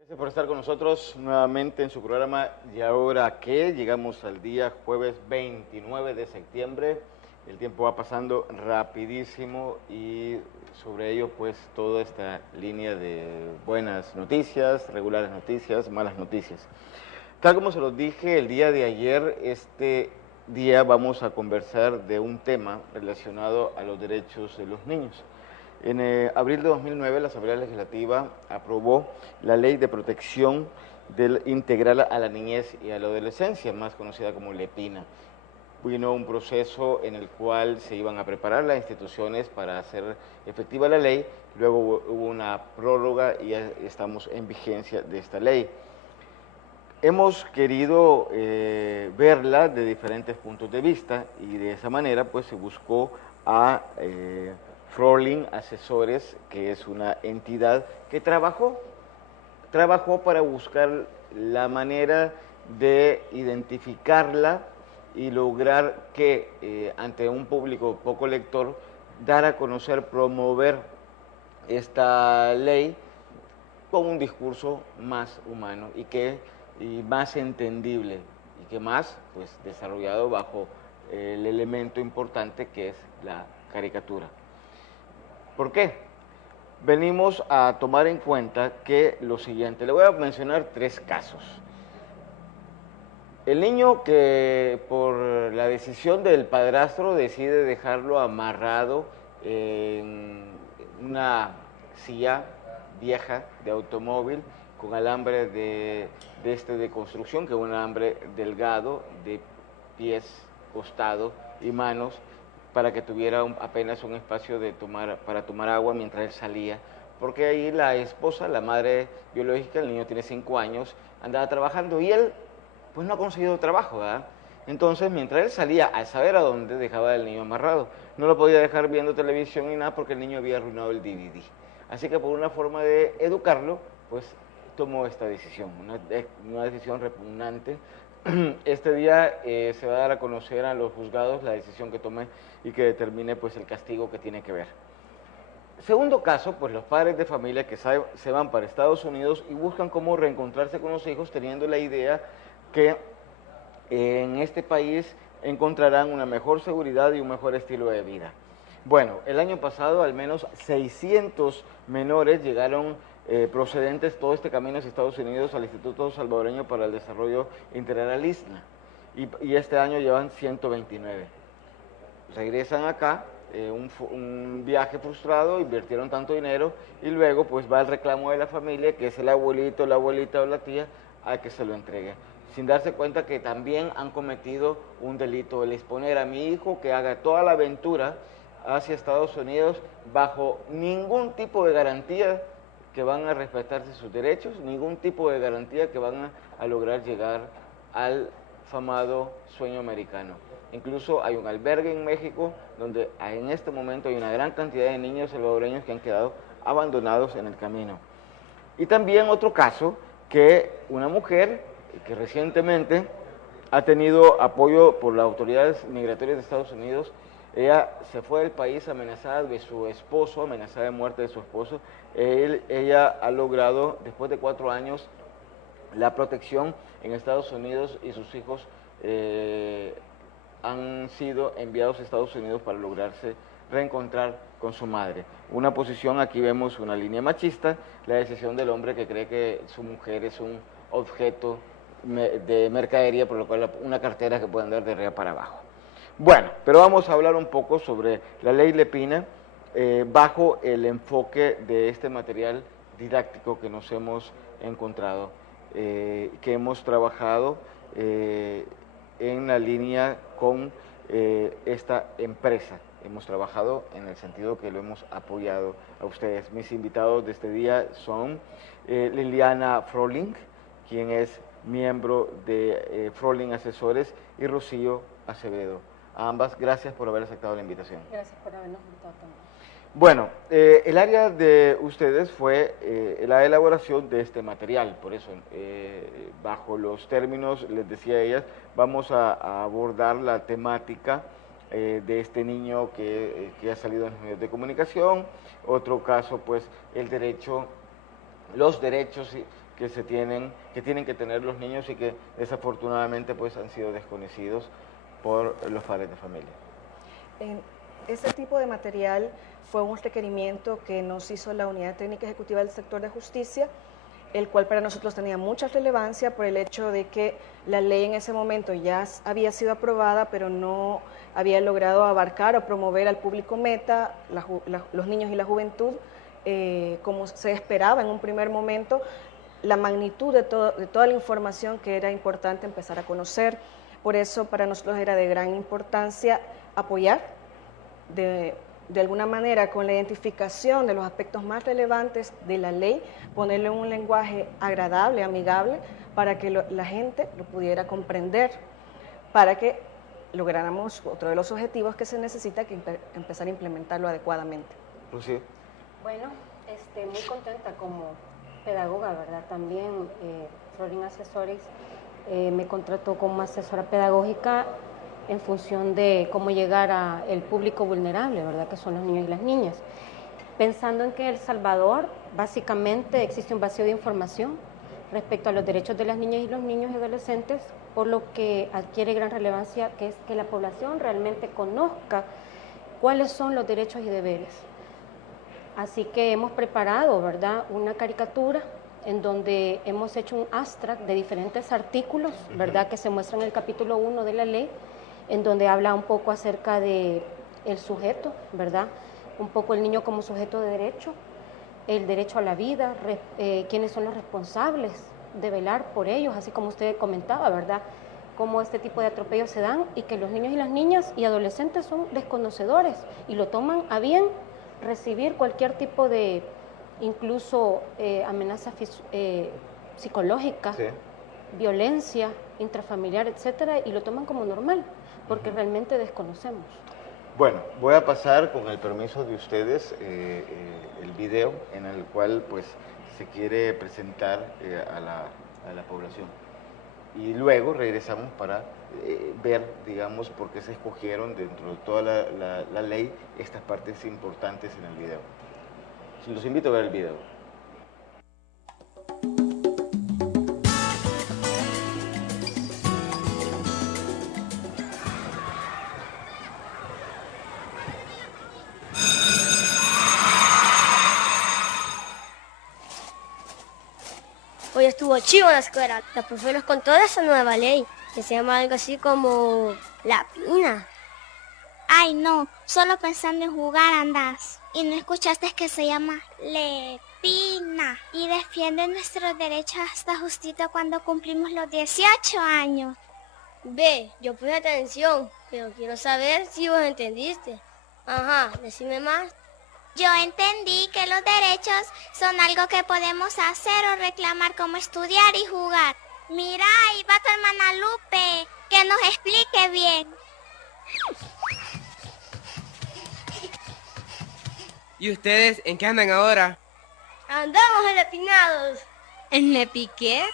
Gracias por estar con nosotros nuevamente en su programa ¿Y ahora qué? Llegamos al día jueves 29 de septiembre. El tiempo va pasando rapidísimo y sobre ello pues toda esta línea de buenas noticias, regulares noticias, malas noticias. Tal como se los dije el día de ayer, este día vamos a conversar de un tema relacionado a los derechos de los niños. En abril de 2009, la Asamblea Legislativa aprobó la Ley de Protección Integral a la Niñez y a la Adolescencia, más conocida como LEPINA. Vino un proceso en el cual se iban a preparar las instituciones para hacer efectiva la ley, luego hubo una prórroga y ya estamos en vigencia de esta ley. Hemos querido verla de diferentes puntos de vista y de esa manera pues se buscó a Frolling Asesores, que es una entidad que trabajó para buscar la manera de identificarla y lograr que ante un público poco lector dar a conocer, promover esta ley con un discurso más humano y más entendible y que más pues desarrollado bajo el elemento importante que es la caricatura. ¿Por qué? Venimos a tomar en cuenta que lo siguiente, le voy a mencionar 3 casos. El niño que por la decisión del padrastro decide dejarlo amarrado en una silla vieja de automóvil con alambre de construcción, que es un alambre delgado de pies, costado y manos, para que tuviera apenas un espacio para tomar agua mientras él salía, porque ahí la esposa, la madre biológica, el niño tiene 5 años, andaba trabajando y él pues no ha conseguido trabajo, ¿verdad? Entonces, mientras él salía, a saber a dónde, dejaba al niño amarrado. No lo podía dejar viendo televisión ni nada porque el niño había arruinado el DVD. Así que por una forma de educarlo, pues tomó esta decisión, una decisión repugnante. Este día se va a dar a conocer a los juzgados la decisión que tome y que determine pues el castigo que tiene que ver. Segundo caso, pues los padres de familia que se van para Estados Unidos y buscan cómo reencontrarse con los hijos teniendo la idea que en este país encontrarán una mejor seguridad y un mejor estilo de vida. Bueno, el año pasado al menos 600 menores llegaron procedentes todo este camino hacia Estados Unidos al Instituto Salvadoreño para el Desarrollo Integral ISNA y este año llevan 129. Regresan acá, un viaje frustrado, invirtieron tanto dinero y luego pues va el reclamo de la familia, que es el abuelito, la abuelita o la tía, a que se lo entregue, sin darse cuenta que también han cometido un delito, el exponer a mi hijo que haga toda la aventura hacia Estados Unidos bajo ningún tipo de garantía que van a respetarse sus derechos, ningún tipo de garantía que van a lograr llegar al famado sueño americano. Incluso hay un albergue en México donde en este momento hay una gran cantidad de niños salvadoreños que han quedado abandonados en el camino. Y también otro caso, que una mujer que recientemente ha tenido apoyo por las autoridades migratorias de Estados Unidos, ella se fue del país amenazada de su esposo, amenazada de muerte de su esposo. Ella ha logrado, después de 4 años, la protección en Estados Unidos y sus hijos han sido enviados a Estados Unidos para lograrse reencontrar con su madre. Una posición, aquí vemos una línea machista, la decisión del hombre que cree que su mujer es un objeto de mercadería, por lo cual una cartera que puede andar de arriba para abajo. Bueno, pero vamos a hablar un poco sobre la ley Lepina bajo el enfoque de este material didáctico que nos hemos encontrado, que hemos trabajado en la línea con esta empresa. Hemos trabajado en el sentido que lo hemos apoyado a ustedes. Mis invitados de este día son Liliana Frolling, quien es miembro de Frolling Asesores, y Rocío Acevedo. A ambas, gracias por haber aceptado la invitación. Gracias por habernos invitado también. Bueno, el área de ustedes fue la elaboración de este material, por eso, bajo los términos, les decía a ellas, vamos a abordar la temática de este niño que ha salido en los medios de comunicación, otro caso, pues, los derechos que tienen que tener los niños y que desafortunadamente pues han sido desconocidos por los padres de familia. Este tipo de material fue un requerimiento que nos hizo la Unidad Técnica Ejecutiva del Sector de Justicia, el cual para nosotros tenía mucha relevancia por el hecho de que la ley en ese momento ya había sido aprobada, pero no había logrado abarcar o promover al público meta, los niños y la juventud, como se esperaba en un primer momento, la magnitud de toda la información que era importante empezar a conocer. Por eso para nosotros era de gran importancia apoyar de alguna manera con la identificación de los aspectos más relevantes de la ley, ponerle un lenguaje agradable, amigable, para que la gente lo pudiera comprender, para que lográramos otro de los objetivos que se necesita, que empezar a implementarlo adecuadamente. Lucía. Bueno, muy contenta como pedagoga, ¿verdad? También Florina Asesores me contrató como asesora pedagógica en función de cómo llegar al público vulnerable, ¿verdad? Que son los niños y las niñas. Pensando en que en El Salvador básicamente existe un vacío de información respecto a los derechos de las niñas y los niños y adolescentes, por lo que adquiere gran relevancia que es que la población realmente conozca cuáles son los derechos y deberes. Así que hemos preparado, ¿verdad?, una caricatura en donde hemos hecho un abstract de diferentes artículos, ¿verdad?, que se muestra en el capítulo 1 de la ley, en donde habla un poco acerca de el sujeto, ¿verdad?, un poco el niño como sujeto de derecho, el derecho a la vida, quiénes son los responsables de velar por ellos, así como usted comentaba, ¿verdad?, cómo este tipo de atropellos se dan y que los niños y las niñas y adolescentes son desconocedores y lo toman a bien recibir cualquier tipo de, incluso amenaza psicológica, sí, violencia intrafamiliar, etcétera, y lo toman como normal, porque realmente desconocemos. Bueno, voy a pasar, con el permiso de ustedes, el video en el cual pues se quiere presentar a la población. Y luego regresamos para ver, digamos, por qué se escogieron dentro de toda la ley estas partes importantes en el video. Los invito a ver el video. Hoy estuvo chivo en la escuela. La profe nos contó de esa nueva ley, que se llama algo así como la pina. Ay, no, solo pensando en jugar andás. Y no escuchaste que se llama Lepina. Y defiende nuestros derechos hasta justito cuando cumplimos los 18 años. Ve, yo puse atención, pero quiero saber si vos entendiste. Ajá, decime más. Yo entendí que los derechos son algo que podemos hacer o reclamar, como estudiar y jugar. Mira, ahí va tu hermana Lupe, que nos explique bien. ¿Y ustedes en qué andan ahora? Andamos enlepinados. ¿Enlepi qué?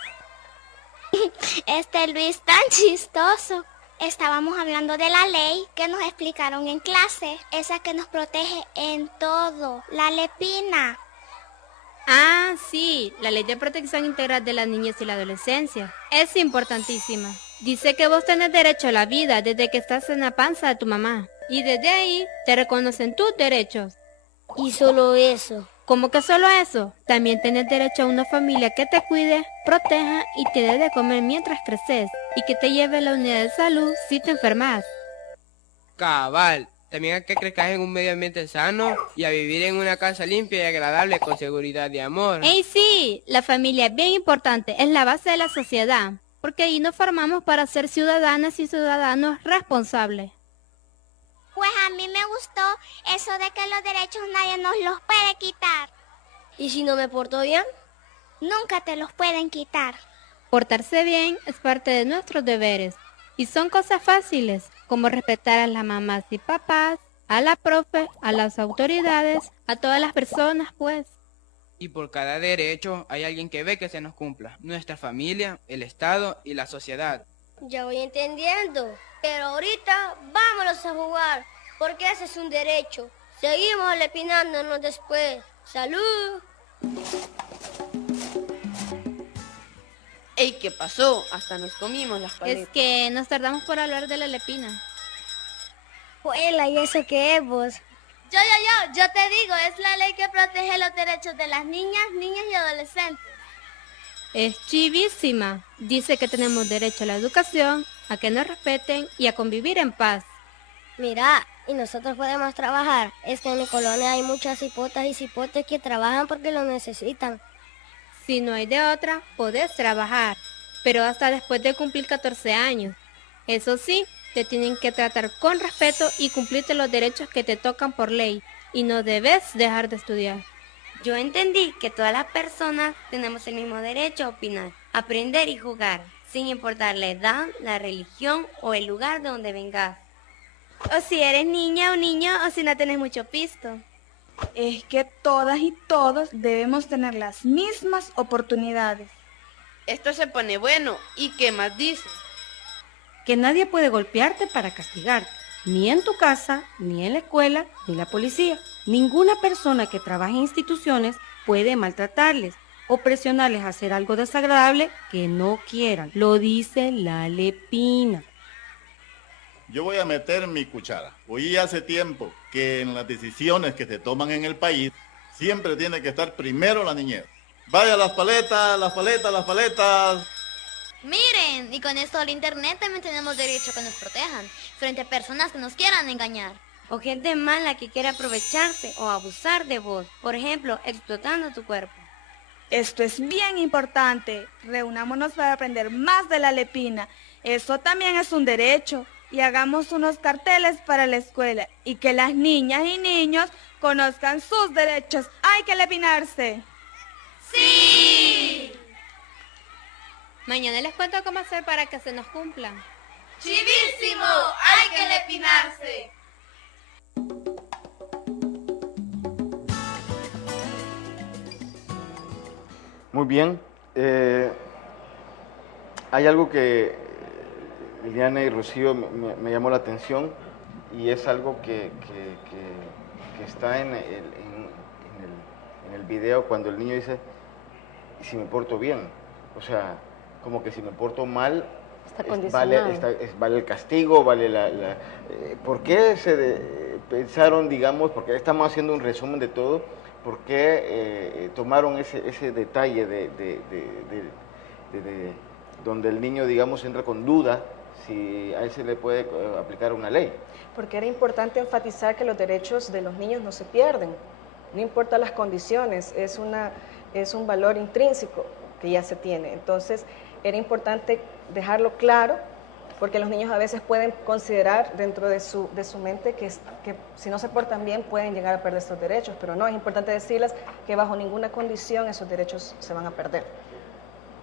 Luis tan chistoso. Estábamos hablando de la ley que nos explicaron en clase, esa que nos protege en todo, la Lepina. Ah, sí, la Ley de Protección Integral de las Niñas y la Adolescencia. Es importantísima. Dice que vos tenés derecho a la vida desde que estás en la panza de tu mamá. Y desde ahí te reconocen tus derechos. ¿Y solo eso? ¿Cómo que solo eso? También tenés derecho a una familia que te cuide, proteja y te dé de comer mientras creces. Y que te lleve a la unidad de salud si te enfermas. Cabal. También a que crezcas en un medio ambiente sano y a vivir en una casa limpia y agradable con seguridad y amor. ¡Ey, sí! La familia es bien importante, es la base de la sociedad, porque ahí nos formamos para ser ciudadanas y ciudadanos responsables. Pues a mí me gustó eso de que los derechos nadie nos los puede quitar. ¿Y si no me porto bien? Nunca te los pueden quitar. Portarse bien es parte de nuestros deberes. Y son cosas fáciles, como respetar a las mamás y papás, a la profe, a las autoridades, a todas las personas, pues. Y por cada derecho hay alguien que ve que se nos cumpla. Nuestra familia, el Estado y la sociedad. Ya voy entendiendo. Pero ahorita vámonos a jugar, porque ese es un derecho. Seguimos alepinándonos después. ¡Salud! Ey, ¿qué pasó? Hasta nos comimos las paletas. Es que nos tardamos por hablar de la lepina. Juela, ¿y eso qué es vos? Yo te digo, es la ley que protege los derechos de las niñas, niños y adolescentes. Es chivísima. Dice que tenemos derecho a la educación, a que nos respeten y a convivir en paz. Mira, y nosotros podemos trabajar. Es que en mi colonia hay muchas hipotas y cipotes que trabajan porque lo necesitan. Si no hay de otra, podés trabajar, pero hasta después de cumplir 14 años. Eso sí, te tienen que tratar con respeto y cumplirte los derechos que te tocan por ley, y no debes dejar de estudiar. Yo entendí que todas las personas tenemos el mismo derecho a opinar, aprender y jugar, sin importar la edad, la religión o el lugar de donde vengas. O si eres niña o niño o si no tenés mucho pisto. Es que todas y todos debemos tener las mismas oportunidades. Esto se pone bueno. ¿Y qué más dice? Que nadie puede golpearte para castigarte, ni en tu casa, ni en la escuela, ni la policía. Ninguna persona que trabaje en instituciones puede maltratarles o presionarles a hacer algo desagradable que no quieran. Lo dice la Lepina. Yo voy a meter mi cuchara. Oí hace tiempo que en las decisiones que se toman en el país siempre tiene que estar primero la niñez. Vaya las paletas, las paletas, las paletas. Miren, y con esto del internet también tenemos derecho a que nos protejan frente a personas que nos quieran engañar. O gente mala que quiera aprovecharse o abusar de vos, por ejemplo, explotando tu cuerpo. Esto es bien importante. Reunámonos para aprender más de la Lepina. Eso también es un derecho. Y hagamos unos carteles para la escuela y que las niñas y niños conozcan sus derechos. ¡Hay que lepinarse! ¡Sí! Mañana les cuento cómo hacer para que se nos cumplan. ¡Chivísimo! ¡Hay que lepinarse! Muy bien. Hay algo que Liliana y Rocío me llamó la atención y es algo que está en el video cuando el niño dice, ¿y si me porto bien? O sea, como que si me porto mal, vale el castigo, vale ¿por qué pensaron, digamos, porque estamos haciendo un resumen de todo, por qué tomaron ese detalle de donde el niño, digamos, entra con duda si a él se le puede aplicar una ley? Porque era importante enfatizar que los derechos de los niños no se pierden, no importa las condiciones, es un valor intrínseco que ya se tiene. Entonces, era importante dejarlo claro, porque los niños a veces pueden considerar dentro de su mente que si no se portan bien pueden llegar a perder estos derechos, pero no, es importante decirles que bajo ninguna condición esos derechos se van a perder.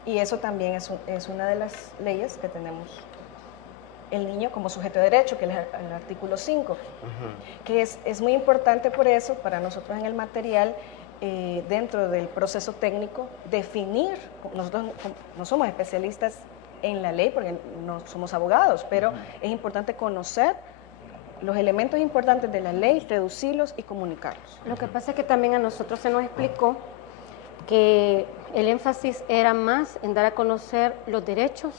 Y eso también es una de las leyes que tenemos el niño como sujeto de derecho, que es el artículo 5, que es muy importante por eso, para nosotros en el material, dentro del proceso técnico, definir, nosotros no somos especialistas en la ley porque no somos abogados, pero es importante conocer los elementos importantes de la ley, reducirlos y comunicarlos. Lo que pasa es que también a nosotros se nos explicó que el énfasis era más en dar a conocer los derechos,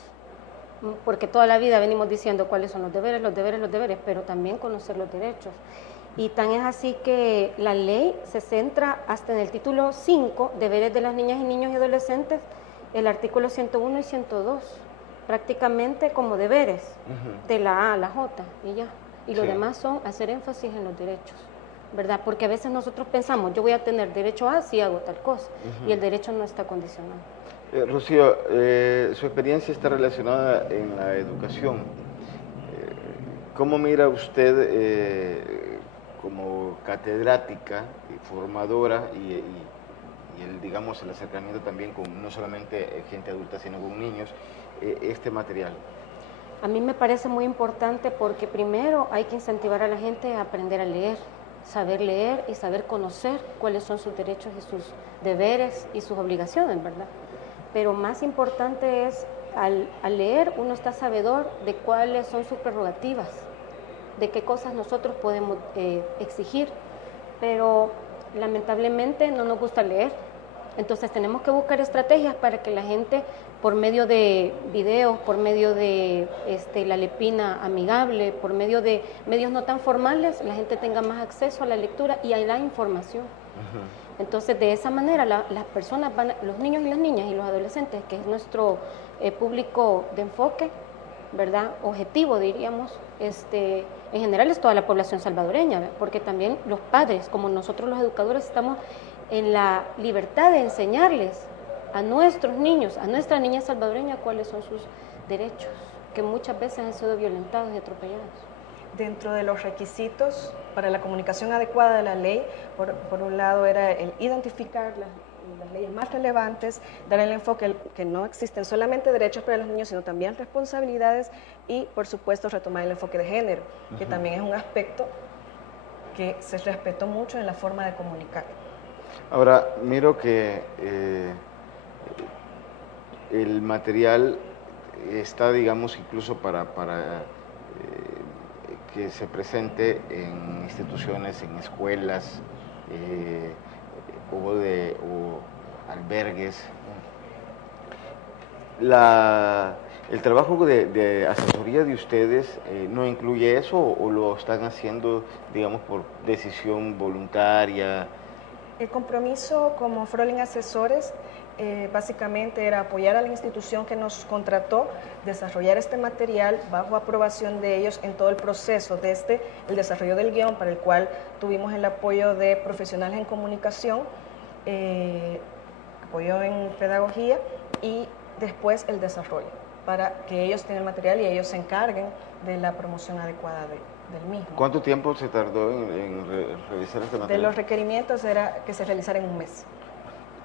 porque toda la vida venimos diciendo cuáles son los deberes, pero también conocer los derechos. Y tan es así que la ley se centra hasta en el título 5, deberes de las niñas y niños y adolescentes, el artículo 101 y 102, prácticamente como deberes, de la A a la J, y ya. Y lo demás son hacer énfasis en los derechos, ¿verdad? Porque a veces nosotros pensamos, yo voy a tener derecho a si hago tal cosa, y el derecho no está condicionado. Rocío, su experiencia está relacionada en la educación. ¿Cómo mira usted como catedrática y formadora y digamos, el acercamiento también con no solamente gente adulta, sino con niños, este material? A mí me parece muy importante porque primero hay que incentivar a la gente a aprender a leer y saber conocer cuáles son sus derechos y sus deberes y sus obligaciones, ¿verdad? Pero más importante es, al leer uno está sabedor de cuáles son sus prerrogativas, de qué cosas nosotros podemos exigir, pero lamentablemente no nos gusta leer Entonces tenemos que buscar estrategias para que la gente, por medio de videos, por medio de la Lepina amigable, por medio de medios no tan formales, la gente tenga más acceso a la lectura y a la información. Entonces, de esa manera, las personas los niños y las niñas y los adolescentes, que es nuestro público de enfoque, ¿verdad? Objetivo, diríamos, en general es toda la población salvadoreña, ¿verdad? Porque también los padres, como nosotros los educadores, estamos en la libertad de enseñarles a nuestros niños, a nuestra niña salvadoreña, cuáles son sus derechos, que muchas veces han sido violentados y atropellados. Dentro de los requisitos para la comunicación adecuada de la ley, por un lado era el identificar las leyes más relevantes, dar el enfoque que no existen solamente derechos para los niños, sino también responsabilidades y, por supuesto, retomar el enfoque de género, que también es un aspecto que se respetó mucho en la forma de comunicar. Ahora, miro que el material está, digamos, incluso para que se presente en instituciones, en escuelas o albergues. ¿El trabajo de asesoría de ustedes no incluye eso o lo están haciendo, digamos, por decisión voluntaria? El compromiso como Frolin Asesores básicamente era apoyar a la institución que nos contrató, desarrollar este material bajo aprobación de ellos en todo el proceso, desde el desarrollo del guión, para el cual tuvimos el apoyo de profesionales en comunicación, apoyo en pedagogía y después el desarrollo, para que ellos tengan el material y ellos se encarguen de la promoción adecuada del mismo. ¿Cuánto tiempo se tardó en revisar este material? De los requerimientos era que se realizara en un mes.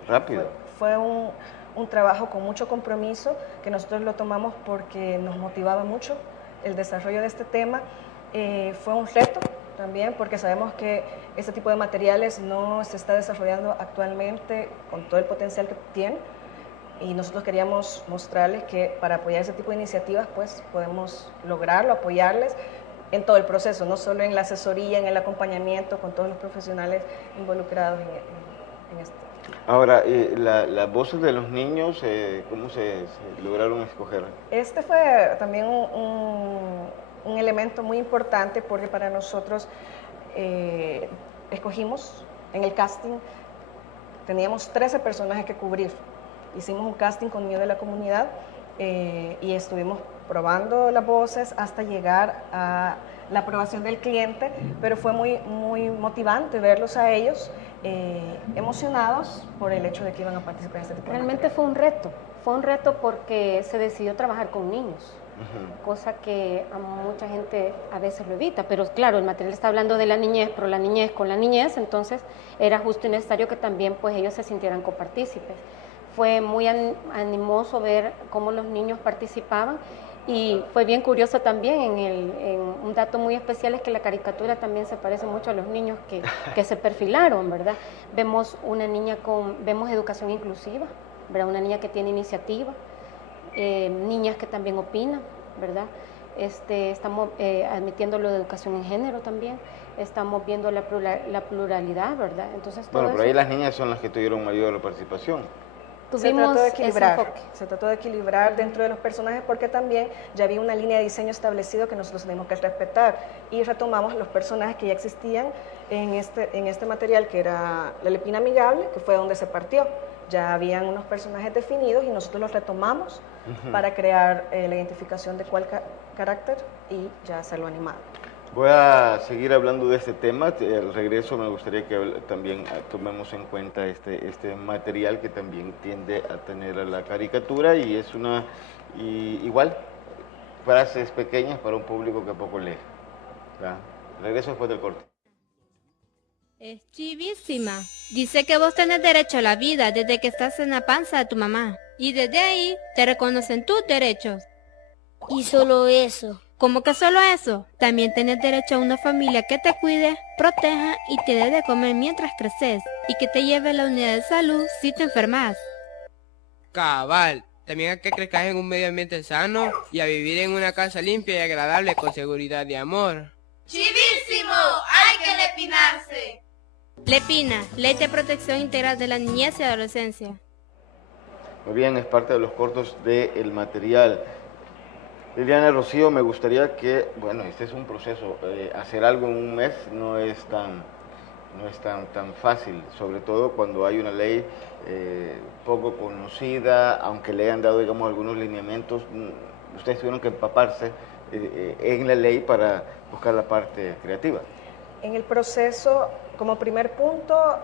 Rápido. Fue un trabajo con mucho compromiso, que nosotros lo tomamos porque nos motivaba mucho el desarrollo de este tema. Fue un reto también, porque sabemos que este tipo de materiales no se está desarrollando actualmente con todo el potencial que tiene, y nosotros queríamos mostrarles que para apoyar ese tipo de iniciativas, pues podemos lograrlo, apoyarles en todo el proceso, no solo en la asesoría, en el acompañamiento con todos los profesionales involucrados en esto. Ahora, las voces de los niños, ¿cómo se lograron escoger? Este fue también un elemento muy importante, porque para nosotros escogimos en el casting, teníamos 13 personajes que cubrir. Hicimos un casting con niños de la comunidad y estuvimos probando las voces hasta llegar a la aprobación del cliente, pero fue muy motivante verlos a ellos emocionados por el hecho de que iban a participar en este tipo de Realmente fue un reto porque se decidió trabajar con niños, cosa que a mucha gente a veces lo evita, pero claro, el material está hablando de la niñez, pero la niñez con la niñez, entonces era justo y necesario que también pues ellos se sintieran copartícipes. Fue muy animoso ver cómo los niños participaban. Y fue bien curioso también, un dato muy especial es que la caricatura también se parece mucho a los niños que se perfilaron, ¿verdad? Vemos una niña vemos educación inclusiva, ¿verdad? Una niña que tiene iniciativa, niñas que también opinan, ¿verdad? Estamos admitiendo lo de educación en género también, estamos viendo la pluralidad, ¿verdad? Entonces, todo bueno, pero ahí las niñas son las que tuvieron mayor participación. Se trató de equilibrar dentro de los personajes, porque también ya había una línea de diseño establecido que nosotros tenemos que respetar, y retomamos los personajes que ya existían en este material, que era la Lepina amigable, que fue donde se partió. Ya habían unos personajes definidos y nosotros los retomamos para crear la identificación de cuál carácter y ya hacerlo animado. Voy a seguir hablando de este tema. Al regreso me gustaría que también tomemos en cuenta este material que también tiende a tener a la caricatura, y es igual frases pequeñas para un público que poco lee. ¿Ya? Regreso después del corte. Es chivísima. Dice que vos tenés derecho a la vida desde que estás en la panza de tu mamá, y desde ahí te reconocen tus derechos. ¿Y solo eso? ¿Cómo que solo eso? También tenés derecho a una familia que te cuide, proteja y te dé de comer mientras creces, y que te lleve a la unidad de salud si te enfermas. Cabal, también a que crezcas en un medio ambiente sano y a vivir en una casa limpia y agradable con seguridad y amor. ¡Chivísimo! ¡Hay que lepinarse! LEPINA, Ley de Protección Integral de la Niñez y Adolescencia. Muy bien, es parte de los cortos del material. Liliana, Rocío, me gustaría que, bueno, este es un proceso, hacer algo en un mes no es tan fácil, sobre todo cuando hay una ley poco conocida, aunque le hayan dado, digamos, algunos lineamientos, ustedes tuvieron que empaparse en la ley para buscar la parte creativa. En el proceso, como primer punto,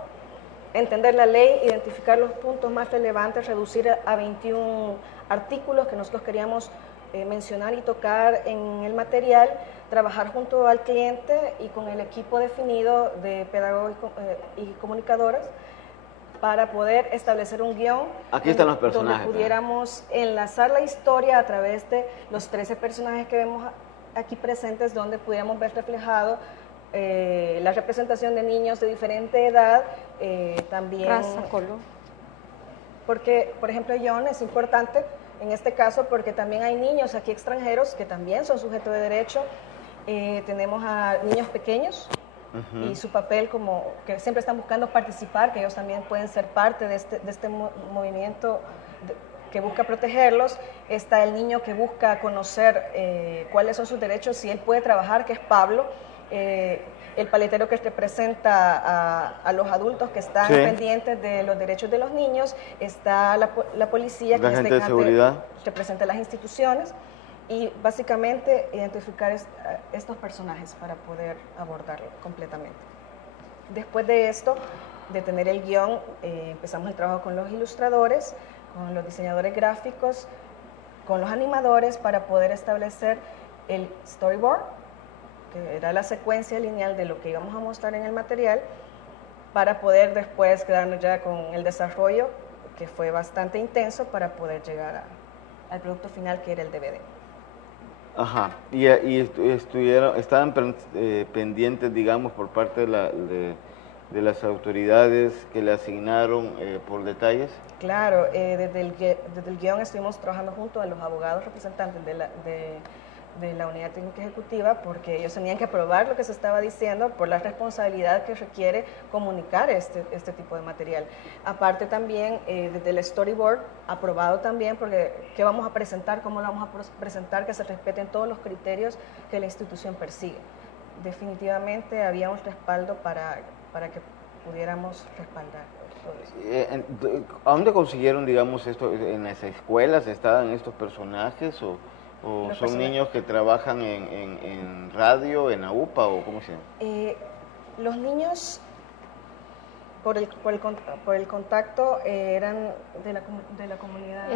entender la ley, identificar los puntos más relevantes, reducir a 21 artículos que nosotros queríamos mencionar y tocar en el material, trabajar junto al cliente y con el equipo definido de pedagogos y comunicadoras para poder establecer un guión. Aquí están los personajes, donde pudiéramos enlazar la historia a través de los 13 personajes que vemos aquí presentes, donde pudiéramos ver reflejado la representación de niños de diferente edad, también raza, color. Porque, por ejemplo, John es importante en este caso porque también hay niños aquí extranjeros que también son sujetos de derecho. Tenemos a niños pequeños y su papel como que siempre están buscando participar, que ellos también pueden ser parte de este movimiento que busca protegerlos. Está el niño que busca conocer cuáles son sus derechos, si él puede trabajar, que es Pablo. El paletero que representa a los adultos que están pendientes de los derechos de los niños, está la policía que agente de seguridad representa las instituciones, y básicamente identificar estos personajes para poder abordarlo completamente. Después de esto, de tener el guión, empezamos el trabajo con los ilustradores, con los diseñadores gráficos, con los animadores para poder establecer el storyboard, que era la secuencia lineal de lo que íbamos a mostrar en el material, para poder después quedarnos ya con el desarrollo, que fue bastante intenso, para poder llegar al producto final, que era el DVD. Ajá, y estaban pendientes, digamos, por parte de las autoridades que le asignaron por detalles. Claro, desde el guión estuvimos trabajando junto a los abogados representantes de la Unidad Técnica Ejecutiva, porque ellos tenían que aprobar lo que se estaba diciendo por la responsabilidad que requiere comunicar este tipo de material. Aparte también desde el storyboard, aprobado también, porque ¿qué vamos a presentar? ¿Cómo lo vamos a presentar? Que se respeten todos los criterios que la institución persigue. Definitivamente había un respaldo para que pudiéramos respaldar todo eso. ¿A dónde consiguieron, digamos, esto? ¿En las escuelas estaban estos personajes o son niños que trabajan en radio, en AUPA o cómo se llama? Los niños, por el contacto, eran de la comunidad.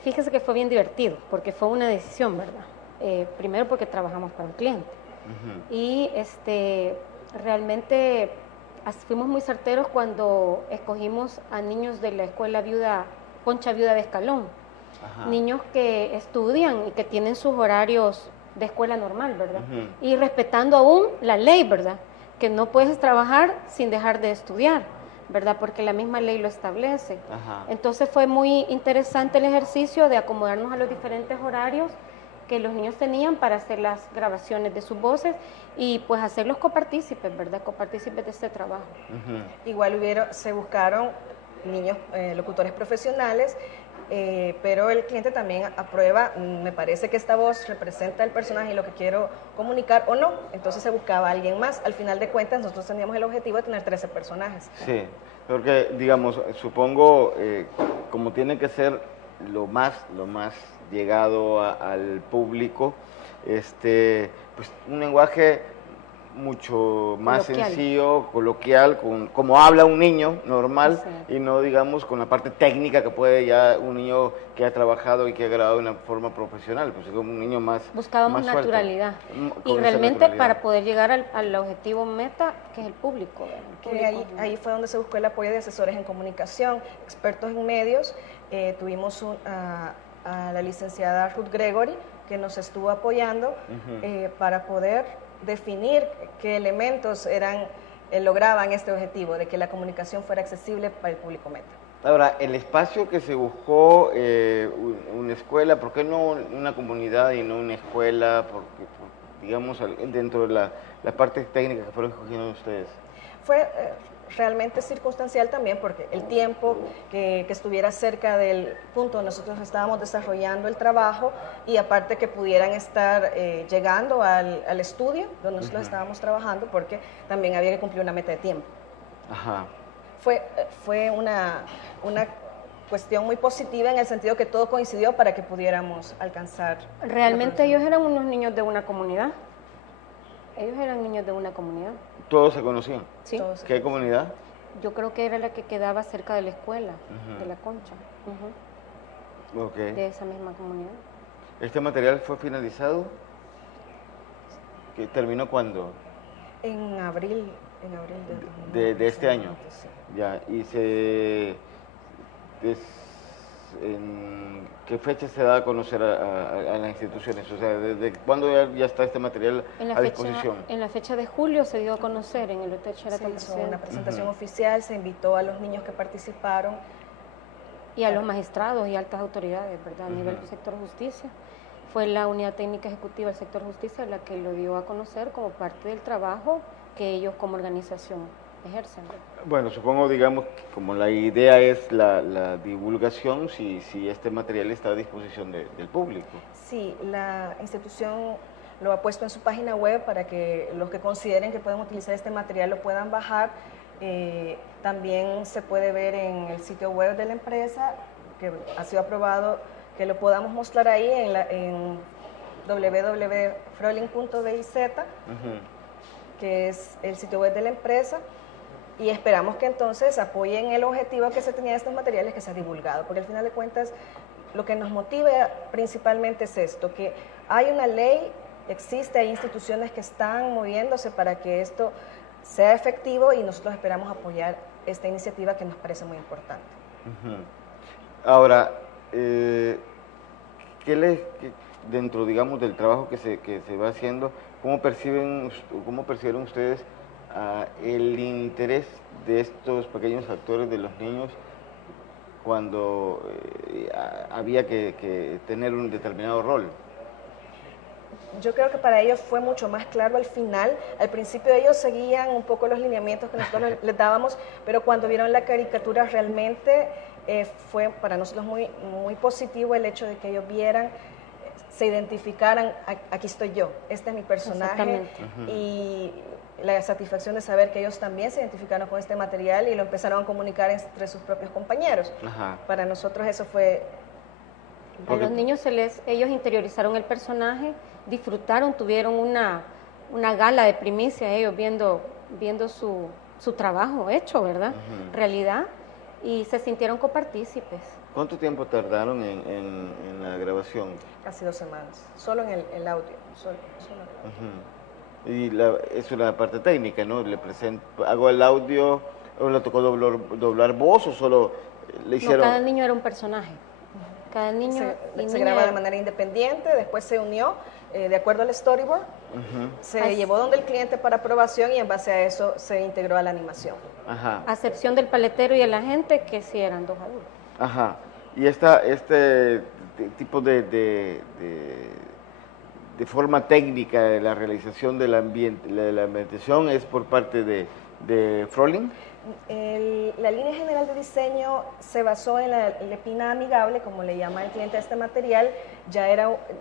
Fíjese que fue bien divertido, porque fue una decisión, ¿verdad? Primero porque trabajamos para un cliente. Y realmente fuimos muy certeros cuando escogimos a niños de la escuela Concha Viuda de Escalón. Niños que estudian y que tienen sus horarios de escuela normal, ¿verdad? Y respetando aún la ley, ¿verdad? Que no puedes trabajar sin dejar de estudiar, ¿verdad? Porque la misma ley lo establece. Entonces fue muy interesante el ejercicio de acomodarnos a los diferentes horarios que los niños tenían para hacer las grabaciones de sus voces y pues hacerlos copartícipes, ¿verdad? Copartícipes de este trabajo. Igual se buscaron niños locutores profesionales, pero el cliente también aprueba, me parece que esta voz representa el personaje y lo que quiero comunicar o no, entonces se buscaba a alguien más. Al final de cuentas nosotros teníamos el objetivo de tener 13 personajes. Sí, porque digamos, supongo, como tiene que ser lo más llegado al público, pues un lenguaje mucho más sencillo, coloquial, como habla un niño normal, y no, digamos, con la parte técnica que puede ya un niño que ha trabajado y que ha grabado de una forma profesional, pues es como un niño más buscábamos más naturalidad y realmente para poder llegar al objetivo meta, que es el público. Ahí fue donde se buscó el apoyo de asesores en comunicación, expertos en medios. Tuvimos a la licenciada Ruth Gregory, que nos estuvo apoyando para poder definir qué elementos lograban este objetivo de que la comunicación fuera accesible para el público meta. Ahora, el espacio que se buscó, una escuela, ¿por qué no una comunidad y no una escuela? Porque, digamos, dentro de la parte técnica que fueron escogiendo ustedes. realmente circunstancial también, porque el tiempo que estuviera cerca del punto donde nosotros estábamos desarrollando el trabajo y aparte que pudieran estar llegando al estudio donde nosotros estábamos trabajando, porque también había que cumplir una meta de tiempo. Ajá. Fue una cuestión muy positiva en el sentido que todo coincidió para que pudiéramos alcanzar. Realmente ellos eran unos niños de una comunidad. Ellos eran niños de una comunidad. ¿Todos se conocían? Sí. ¿Qué comunidad? Yo creo que era la que quedaba cerca de la escuela, de la Concha. Okay. De esa misma comunidad. ¿Este material fue finalizado? ¿Que terminó cuándo? En abril de este año. Sí. Ya, y ¿en qué fecha se da a conocer a las instituciones? O sea, ¿desde cuándo ya está este material a disposición? En la fecha de julio se dio a conocer en el Hotel Sheraton. Se hizo una presentación oficial, se invitó a los niños que participaron. Y a los magistrados y altas autoridades, ¿verdad? A nivel del sector justicia. Fue la unidad técnica ejecutiva del sector justicia la que lo dio a conocer como parte del trabajo que ellos como organización ejercen. Bueno, supongo, digamos, que como la idea es la divulgación, si este material está a disposición del público. Sí, la institución lo ha puesto en su página web para que los que consideren que pueden utilizar este material lo puedan bajar. También se puede ver en el sitio web de la empresa, que ha sido aprobado, que lo podamos mostrar ahí en www.frolin.biz, que es el sitio web de la empresa, y esperamos que entonces apoyen el objetivo que se tenía de estos materiales, que se ha divulgado, porque al final de cuentas lo que nos motiva principalmente es esto, que hay una ley, existe, hay instituciones que están moviéndose para que esto sea efectivo y nosotros esperamos apoyar esta iniciativa que nos parece muy importante. Ahora, dentro, digamos, del trabajo que se va haciendo, ¿cómo percibieron ustedes el interés de estos pequeños actores, de los niños, cuando había que tener un determinado rol? Yo creo que para ellos fue mucho más claro al final. Al principio ellos seguían un poco los lineamientos que nosotros les dábamos, pero cuando vieron la caricatura realmente fue para nosotros muy, muy positivo el hecho de que ellos vieran, se identificaran, aquí estoy yo, este es mi personaje, y la satisfacción de saber que ellos también se identificaron con este material y lo empezaron a comunicar entre sus propios compañeros. Para nosotros eso fue... A los niños ellos interiorizaron el personaje, disfrutaron, tuvieron una gala de primicia, ellos viendo su trabajo hecho, ¿verdad? Realidad, y se sintieron copartícipes. ¿Cuánto tiempo tardaron en la grabación? Casi 2 semanas, solo en el audio. Y es una parte técnica, ¿no? Hago el audio, ¿o le tocó doblar voz o solo le hicieron...? No, cada niño era un personaje. Cada niño se graba de manera independiente, después se unió de acuerdo al storyboard, se llevó donde el cliente para aprobación y en base a eso se integró a la animación. A excepción del paletero y el agente, que sí eran 2 adultos. Y este tipo de forma técnica de la realización de la ambientación es por parte de Frolin. La línea general de diseño se basó en la lepina amigable, como le llama el cliente a este material, ya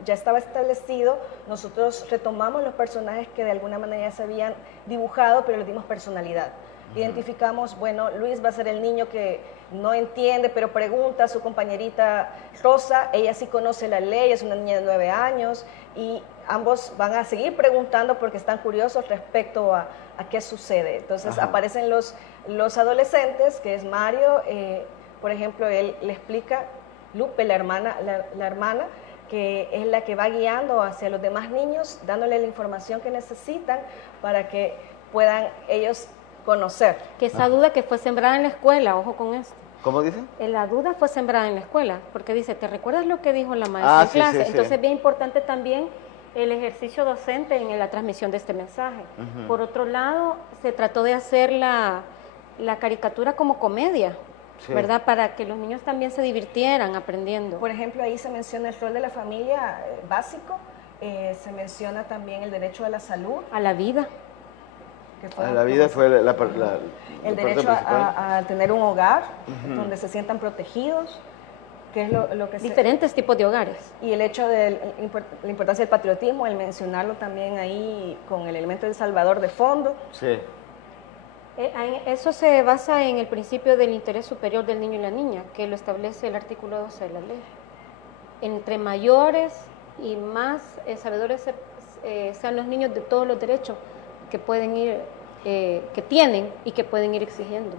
estaba establecido. Nosotros retomamos los personajes que de alguna manera ya se habían dibujado, pero les dimos personalidad. Identificamos, bueno, Luis va a ser el niño que no entiende, pero pregunta a su compañerita Rosa, ella sí conoce la ley, es una niña de 9 años, y ambos van a seguir preguntando porque están curiosos respecto a qué sucede. Entonces aparecen los adolescentes, que es Mario, por ejemplo, él le explica, Lupe, la hermana, que es la que va guiando hacia los demás niños, dándole la información que necesitan para que puedan ellos conocer. Que esa duda que fue sembrada en la escuela, ojo con esto. ¿Cómo dice? La duda fue sembrada en la escuela, porque dice, ¿te recuerdas lo que dijo la maestra en clase? Sí. Entonces es bien importante también el ejercicio docente en la transmisión de este mensaje. Por otro lado, se trató de hacer la caricatura como comedia, ¿verdad? Para que los niños también se divirtieran aprendiendo. Por ejemplo, ahí se menciona el rol de la familia básico, se menciona también el derecho a la salud. A la vida. Que fue la vida fue la el parte derecho principal. a tener un hogar donde se sientan protegidos, que es lo que diferentes tipos de hogares. Y el hecho de la importancia del patriotismo, el mencionarlo también ahí con el elemento del Salvador de fondo. Sí. Eso se basa en el principio del interés superior del niño y la niña, que lo establece el artículo 12 de la ley. Entre mayores y más sabedores sean los niños de todos los derechos que pueden ir, que tienen y que pueden ir exigiendo.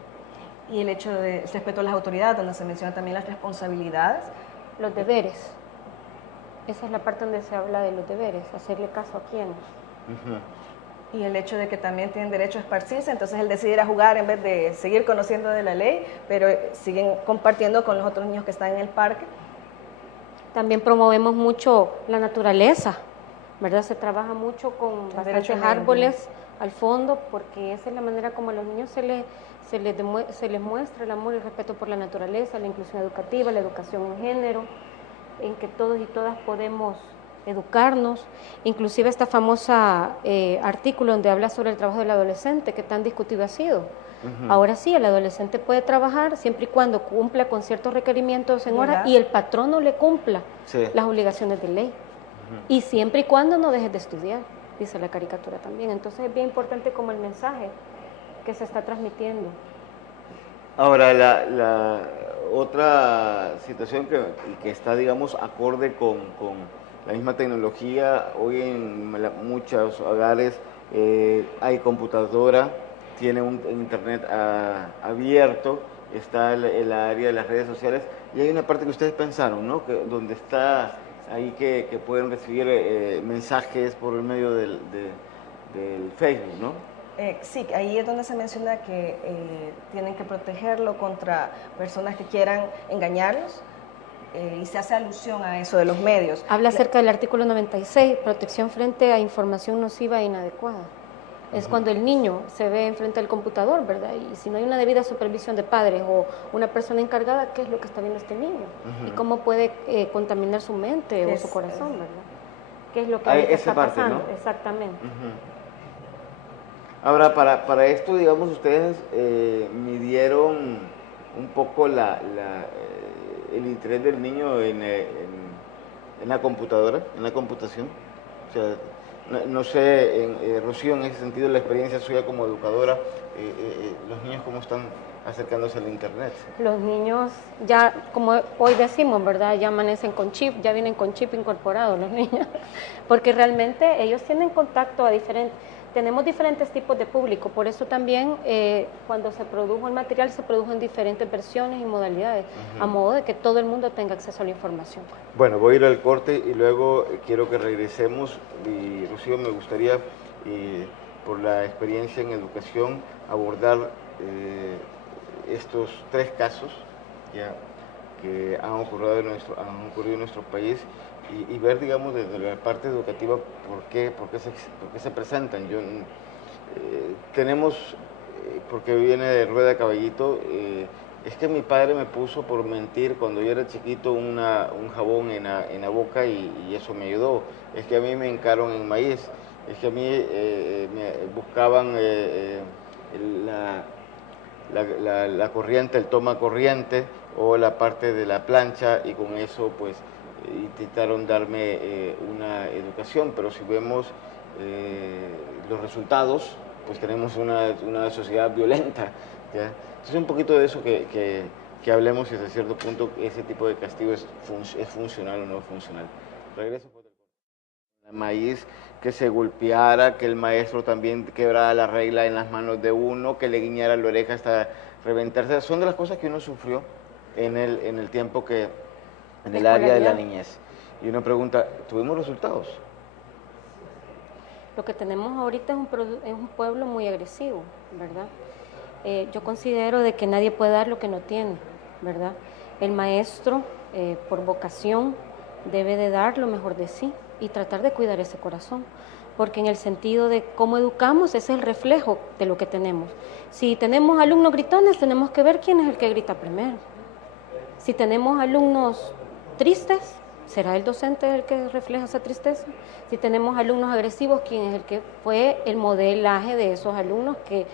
Y el hecho de respeto a las autoridades, donde se mencionan también las responsabilidades. Los deberes. Esa es la parte donde se habla de los deberes, hacerle caso a quienes. Y el hecho de que también tienen derecho a esparcirse, entonces el decidir a jugar en vez de seguir conociendo de la ley, pero siguen compartiendo con los otros niños que están en el parque. También promovemos mucho la naturaleza, ¿verdad? Se trabaja mucho con bastantes árboles al fondo, porque esa es la manera como a los niños se les muestra el amor y el respeto por la naturaleza, la inclusión educativa, la educación en género, en que todos y todas podemos educarnos. Inclusive esta famosa artículo donde habla sobre el trabajo del adolescente, que tan discutido ha sido. Ahora sí, el adolescente puede trabajar siempre y cuando cumpla con ciertos requerimientos en hora y el patrono le cumpla las obligaciones de ley. Y siempre y cuando no dejes de estudiar, dice la caricatura también. Entonces es bien importante como el mensaje que se está transmitiendo. Ahora, la otra situación que está, digamos, acorde con la misma tecnología, hoy en muchos hogares hay computadora, tiene un internet abierto, está el área de las redes sociales, y hay una parte que ustedes pensaron, ¿no? Donde está ahí que pueden recibir mensajes por el medio del Facebook, ¿no? Sí, ahí es donde se menciona que tienen que protegerlo contra personas que quieran engañarlos, y se hace alusión a eso de los medios. Habla acerca del artículo 96, protección frente a información nociva e inadecuada. Es cuando el niño se ve enfrente del computador, ¿verdad? Y si no hay una debida supervisión de padres o una persona encargada, ¿qué es lo que está viendo este niño? Y cómo puede contaminar su mente o su corazón, ¿verdad? ¿Qué es lo que está pasando? ¿No? Exactamente. Ahora, para esto, digamos, ustedes midieron un poco el interés del niño en la computadora, en la computación. O sea, no sé, Rocío, en ese sentido, la experiencia suya como educadora, los niños cómo están acercándose al internet. Los niños ya, como hoy decimos, ¿verdad? Ya amanecen con chip, ya vienen con chip incorporado los niños, porque realmente ellos tienen contacto tenemos diferentes tipos de público, por eso también cuando se produjo el material se produjo en diferentes versiones y modalidades, a modo de que todo el mundo tenga acceso a la información. Bueno, voy a ir al corte y luego quiero que regresemos, y Rocío, me gustaría, por la experiencia en educación, abordar estos 3 casos ya que han ocurrido en nuestro país, y ver, digamos, desde la parte educativa por qué se presentan. Tenemos, porque viene de rueda de caballito, es que mi padre me puso por mentir cuando yo era chiquito un jabón en la boca y eso me ayudó. Es que a mí me hincaron en maíz, es que a mí me buscaban la corriente, el toma corriente o la parte de la plancha, y con eso pues intentaron darme una educación, pero si vemos los resultados, pues tenemos una sociedad violenta, ¿ya? Entonces un poquito de eso que hablemos, si hasta cierto punto ese tipo de castigo es funcional o no funcional. Regreso por el maíz, que se golpeara, que el maestro también quebrara la regla en las manos de uno, que le guiñara la oreja hasta reventarse. Son de las cosas que uno sufrió en el tiempo en el área de la niñez. Y uno pregunta, ¿tuvimos resultados? Lo que tenemos ahorita es un pueblo muy agresivo, ¿verdad? Yo considero de que nadie puede dar lo que no tiene, ¿verdad? El maestro, por vocación, debe de dar lo mejor de sí y tratar de cuidar ese corazón, porque en el sentido de cómo educamos, ese es el reflejo de lo que tenemos. Si tenemos alumnos gritones, tenemos que ver quién es el que grita primero. Si tenemos alumnos tristes, ¿Será el docente el que refleja esa tristeza? Si tenemos alumnos agresivos, ¿quién es el que fue el modelaje de esos alumnos que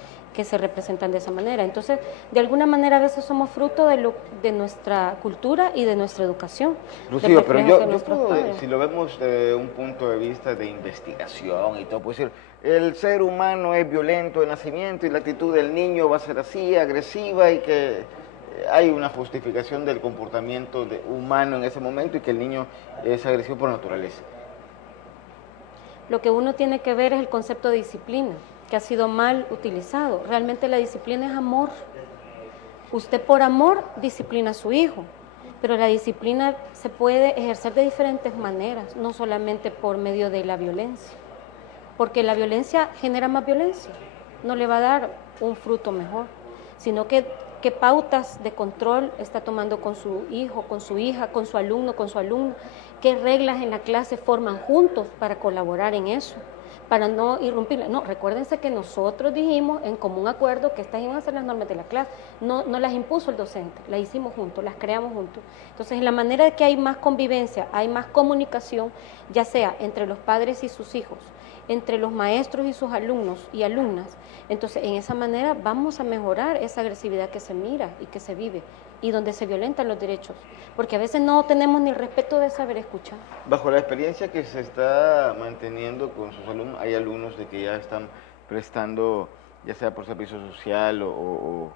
se representan de esa manera? Entonces, de alguna manera a veces somos fruto de nuestra cultura y de nuestra educación. Lucío, pero yo puedo, si lo vemos desde un punto de vista de investigación y todo, puedo decir, el ser humano es violento de nacimiento y la actitud del niño va a ser así, agresiva, y que hay una justificación del comportamiento humano en ese momento y que el niño es agresivo por naturaleza. Lo que uno tiene que ver es el concepto de disciplina, que ha sido mal utilizado. Realmente la disciplina es amor. Usted por amor disciplina a su hijo, pero la disciplina se puede ejercer de diferentes maneras, no solamente por medio de la violencia, porque la violencia genera más violencia, no le va a dar un fruto mejor, sino que qué pautas de control está tomando con su hijo, con su hija, con su alumno, con su alumna, qué reglas en la clase forman juntos para colaborar en eso, para no irrumpir. No, recuérdense que nosotros dijimos en común acuerdo que estas iban a ser las normas de la clase, no las impuso el docente, las hicimos juntos, las creamos juntos. Entonces, en la manera de que hay más convivencia, hay más comunicación, ya sea entre los padres y sus hijos, entre los maestros y sus alumnos y alumnas, entonces en esa manera vamos a mejorar esa agresividad que se mira y que se vive y donde se violentan los derechos, porque a veces no tenemos ni el respeto de saber escuchar. Bajo la experiencia que se está manteniendo con sus alumnos, hay alumnos de que ya están prestando, ya sea por servicio social o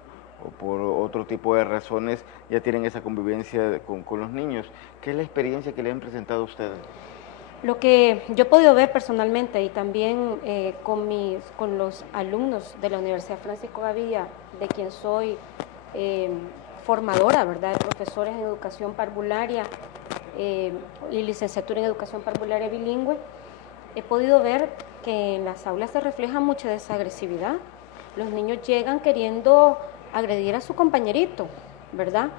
por otro tipo de razones, ya tienen esa convivencia con los niños. ¿Qué es la experiencia que le han presentado a ustedes? Lo que yo he podido ver personalmente y también con los alumnos de la Universidad Francisco Gavidia, de quien soy formadora, ¿verdad?, de profesores en educación parvularia y licenciatura en educación parvularia bilingüe, he podido ver que en las aulas se refleja mucha de esa agresividad. Los niños llegan queriendo agredir a su compañerito, ¿verdad?,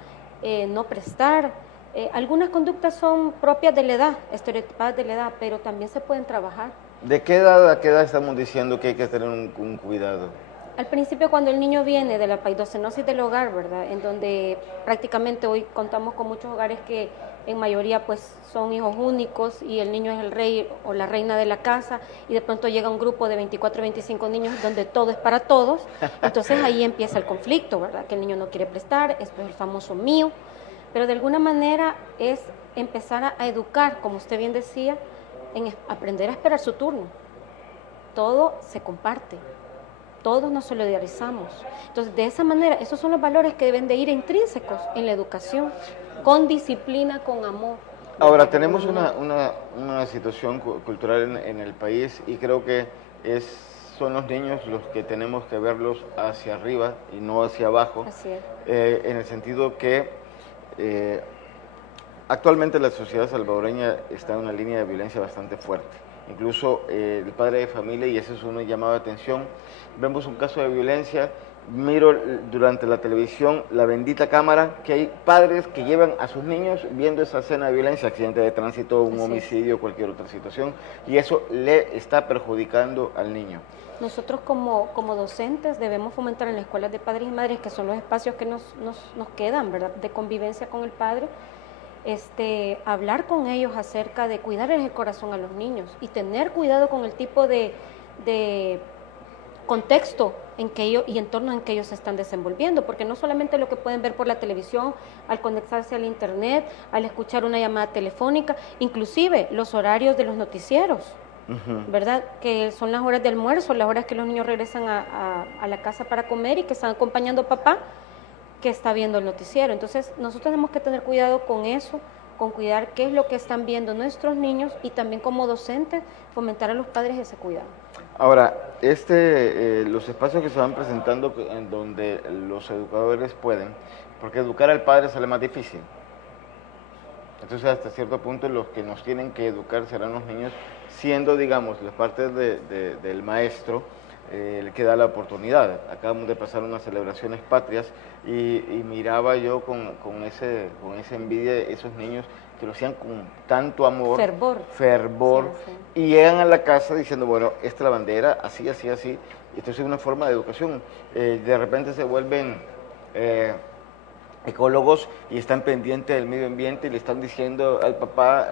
no prestar. Algunas conductas son propias de la edad, estereotipadas de la edad, pero también se pueden trabajar. ¿De qué edad a qué edad estamos diciendo que hay que tener un cuidado? Al principio, cuando el niño viene de la paidocenosis del hogar, ¿verdad?, en donde prácticamente hoy contamos con muchos hogares que en mayoría pues son hijos únicos y el niño es el rey o la reina de la casa, y de pronto llega un grupo de 24 o 25 niños donde todo es para todos, entonces ahí empieza el conflicto, ¿verdad?, que el niño no quiere prestar, esto es el famoso mío. Pero de alguna manera es empezar a educar, como usted bien decía, en aprender a esperar su turno. Todo se comparte, todos nos solidarizamos. Entonces, de esa manera, esos son los valores que deben de ir intrínsecos en la educación, con disciplina, con amor. Ahora, tenemos una situación cultural en el país y creo que son los niños los que tenemos que verlos hacia arriba y no hacia abajo. Así es. En el sentido que actualmente la sociedad salvadoreña está en una línea de violencia bastante fuerte. Incluso el padre de familia, y ese es un llamado de atención, vemos un caso de violencia, miro durante la televisión la bendita cámara, que hay padres que llevan a sus niños viendo esa escena de violencia, accidente de tránsito, un homicidio, cualquier otra situación, y eso le está perjudicando al niño. Nosotros como docentes debemos fomentar en las escuelas de padres y madres, que son los espacios que nos quedan, ¿verdad?, de convivencia con el padre, hablar con ellos acerca de cuidarles el corazón a los niños y tener cuidado con el tipo de contexto en que ellos y entorno en que ellos se están desenvolviendo, porque no solamente lo que pueden ver por la televisión, al conectarse al internet, al escuchar una llamada telefónica, inclusive los horarios de los noticieros, ¿verdad?, que son las horas de almuerzo, las horas que los niños regresan a la casa para comer y que están acompañando a papá que está viendo el noticiero. Entonces, nosotros tenemos que tener cuidado con eso, con cuidar qué es lo que están viendo nuestros niños y también como docentes fomentar a los padres ese cuidado. Ahora, los espacios que se van presentando en donde los educadores pueden, porque educar al padre sale más difícil. Entonces, hasta cierto punto, los que nos tienen que educar serán los niños, siendo, digamos, la parte del maestro el que da la oportunidad. Acabamos de pasar unas celebraciones patrias y miraba yo con esa envidia de esos niños que lo hacían con tanto amor, fervor, sí. Y llegan a la casa diciendo, bueno, esta es la bandera, así, así, así, y esto es una forma de educación. De repente se vuelven ecólogos y están pendientes del medio ambiente y le están diciendo al papá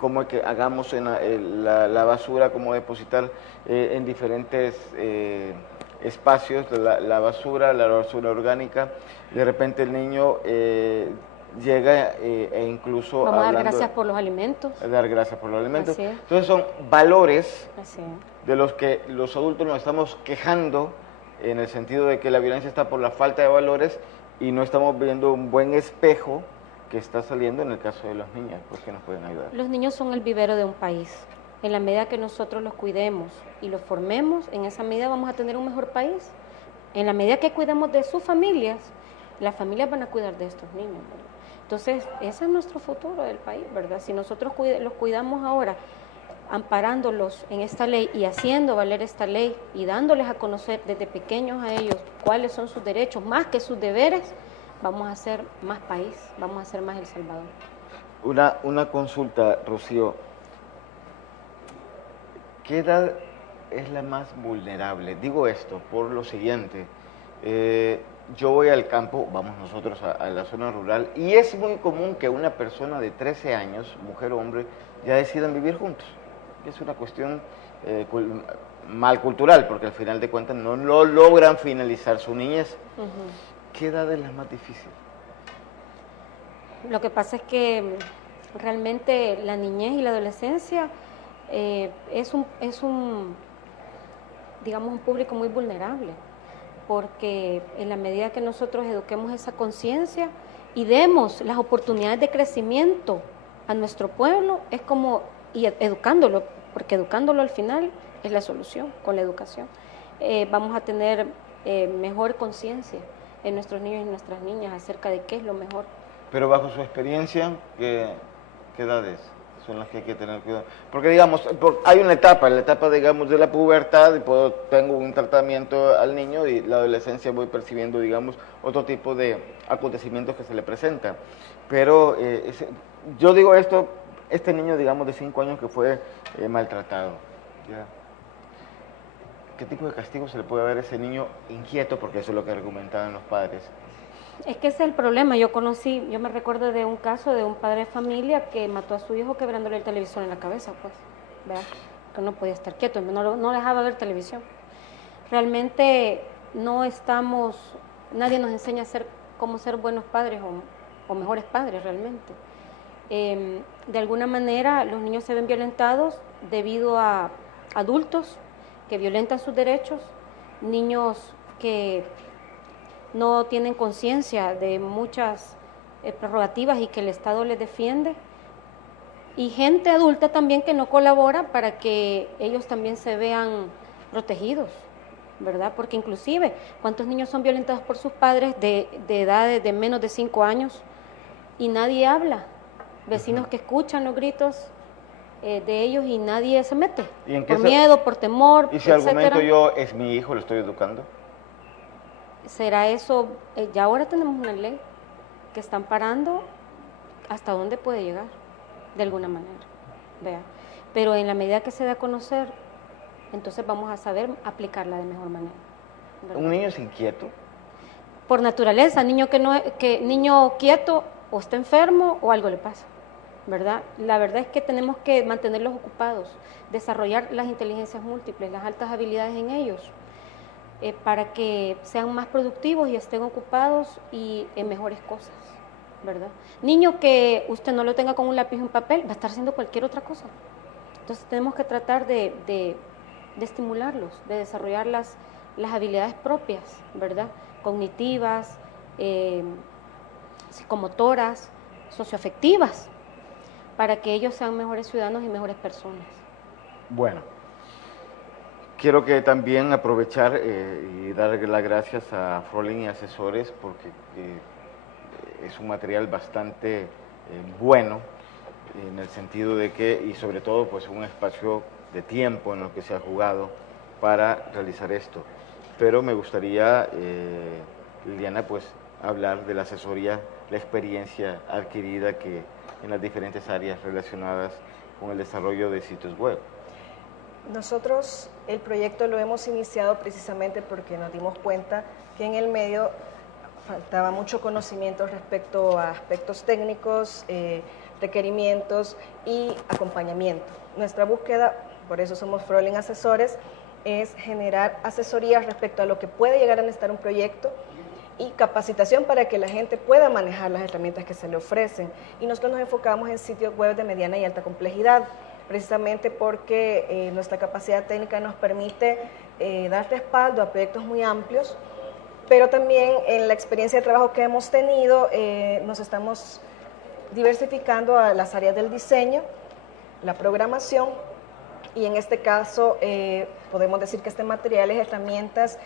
cómo que hagamos la basura, cómo depositar en diferentes espacios la basura orgánica. De repente el niño llega e incluso vamos a dar gracias por los alimentos. Dar gracias por los alimentos. Así es. Entonces son valores Así es. de los que los adultos nos estamos quejando, en el sentido de que la violencia está por la falta de valores y no estamos viendo un buen espejo que está saliendo en el caso de las niñas, pues que nos pueden ayudar. Los niños son el vivero de un país. En la medida que nosotros los cuidemos y los formemos, en esa medida vamos a tener un mejor país. En la medida que cuidemos de sus familias, las familias van a cuidar de estos niños, ¿verdad? Entonces, ese es nuestro futuro del país, ¿verdad? Si nosotros los cuidamos ahora, amparándolos en esta ley y haciendo valer esta ley y dándoles a conocer desde pequeños a ellos cuáles son sus derechos, más que sus deberes, vamos a hacer más país, vamos a hacer más El Salvador. Una consulta, Rocío. ¿Qué edad es la más vulnerable? Digo esto por lo siguiente. Yo voy al campo, vamos nosotros a la zona rural, y es muy común que una persona de 13 años, mujer o hombre, ya decidan vivir juntos. Es una cuestión mal cultural, porque al final de cuentas no logran finalizar su niñez. ¿Qué edad es la más difícil? Lo que pasa es que realmente la niñez y la adolescencia es un digamos, un público muy vulnerable, porque en la medida que nosotros eduquemos esa conciencia y demos las oportunidades de crecimiento a nuestro pueblo, es como, y educándolo, porque educándolo al final es la solución, con la educación, vamos a tener mejor conciencia en nuestros niños y nuestras niñas acerca de qué es lo mejor. Pero bajo su experiencia, ¿qué edades son las que hay que tener cuidado? Porque digamos, hay una etapa, la etapa digamos de la pubertad, y tengo un tratamiento al niño, y la adolescencia voy percibiendo digamos otro tipo de acontecimientos que se le presentan. Pero yo digo esto, este niño digamos de 5 años que fue maltratado, ¿ya? ¿Qué tipo de castigo se le puede dar a ese niño inquieto? Porque eso es lo que argumentaban los padres. Es que ese es el problema. Yo me recuerdo de un caso de un padre de familia que mató a su hijo quebrándole el televisor en la cabeza, pues, ¿verdad? Que no podía estar quieto, no dejaba ver televisión. Realmente nadie nos enseña cómo ser buenos padres o mejores padres realmente. De alguna manera los niños se ven violentados debido a adultos que violentan sus derechos, niños que no tienen conciencia de muchas prerrogativas y que el Estado les defiende, y gente adulta también que no colabora para que ellos también se vean protegidos, ¿verdad? Porque inclusive, ¿cuántos niños son violentados por sus padres de edades de menos de 5 años y nadie habla? Vecinos que escuchan los gritos de ellos y nadie se mete, por miedo, por temor, ¿Y si argumento yo, es mi hijo, lo estoy educando? ¿Será eso? Ya ahora tenemos una ley que está amparando hasta dónde puede llegar, de alguna manera, ¿vea? Pero en la medida que se da a conocer, entonces vamos a saber aplicarla de mejor manera, ¿verdad? ¿Un niño es inquieto? Por naturaleza, niño quieto o está enfermo o algo le pasa, ¿verdad? La verdad es que tenemos que mantenerlos ocupados, desarrollar las inteligencias múltiples, las altas habilidades en ellos, para que sean más productivos y estén ocupados y en mejores cosas, ¿verdad? Niño que usted no lo tenga con un lápiz y un papel, va a estar haciendo cualquier otra cosa. Entonces tenemos que tratar de estimularlos, de desarrollar las habilidades propias, ¿verdad? Cognitivas, psicomotoras, socioafectivas, para que ellos sean mejores ciudadanos y mejores personas. Bueno, quiero que también aprovechar y darle las gracias a Frolin y Asesores, porque es un material bastante bueno, en el sentido de que, y sobre todo pues un espacio de tiempo en el que se ha jugado para realizar esto. Pero me gustaría, Liliana, pues hablar de la asesoría, la experiencia adquirida que en las diferentes áreas relacionadas con el desarrollo de sitios web. Nosotros el proyecto lo hemos iniciado precisamente porque nos dimos cuenta que en el medio faltaba mucho conocimiento respecto a aspectos técnicos, requerimientos y acompañamiento. Nuestra búsqueda, por eso somos Frolin Asesores, es generar asesorías respecto a lo que puede llegar a necesitar un proyecto y capacitación para que la gente pueda manejar las herramientas que se le ofrecen. Y nosotros nos enfocamos en sitios web de mediana y alta complejidad, precisamente porque nuestra capacidad técnica nos permite dar respaldo a proyectos muy amplios, pero también en la experiencia de trabajo que hemos tenido nos estamos diversificando a las áreas del diseño, la programación, y en este caso podemos decir que este material es herramientas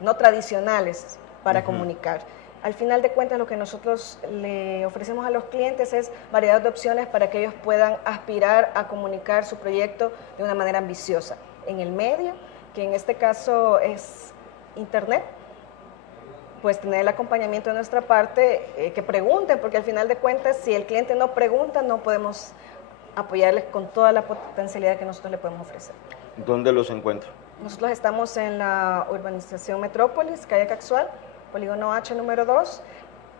no tradicionales para comunicar. Al final de cuentas, lo que nosotros le ofrecemos a los clientes es variedad de opciones para que ellos puedan aspirar a comunicar su proyecto de una manera ambiciosa en el medio, que en este caso es Internet. Pues tener el acompañamiento de nuestra parte, que pregunten, porque al final de cuentas, si el cliente no pregunta, no podemos apoyarles con toda la potencialidad que nosotros le podemos ofrecer. ¿Dónde los encuentro? Nosotros estamos en la urbanización Metrópolis, calle Caxual, polígono H número 2.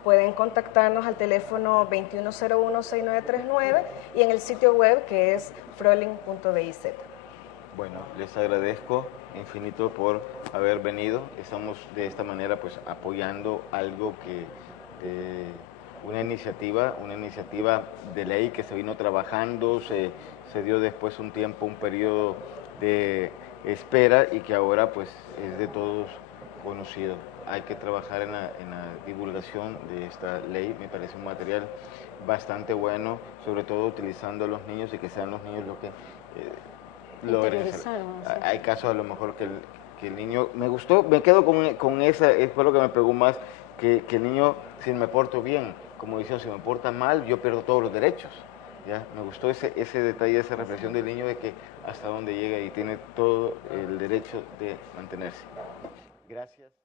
Pueden contactarnos al teléfono 2101-6939 y en el sitio web que es frolin.biz. Bueno, les agradezco infinito por haber venido. Estamos de esta manera pues apoyando algo que una iniciativa de ley que se vino trabajando, se dio después un tiempo, un periodo de espera y que ahora pues es de todos conocido. Hay que trabajar en la divulgación de esta ley, me parece un material bastante bueno, sobre todo utilizando a los niños y que sean los niños los que logren hacer. Hay casos a lo mejor que el niño, me gustó, me quedo con esa, fue lo que me pegó más, que el niño, si me porto bien, como dicen, si me porta mal, yo pierdo todos los derechos. ¿Ya? Me gustó ese detalle, esa reflexión del niño de que hasta dónde llega y tiene todo el derecho de mantenerse. Gracias.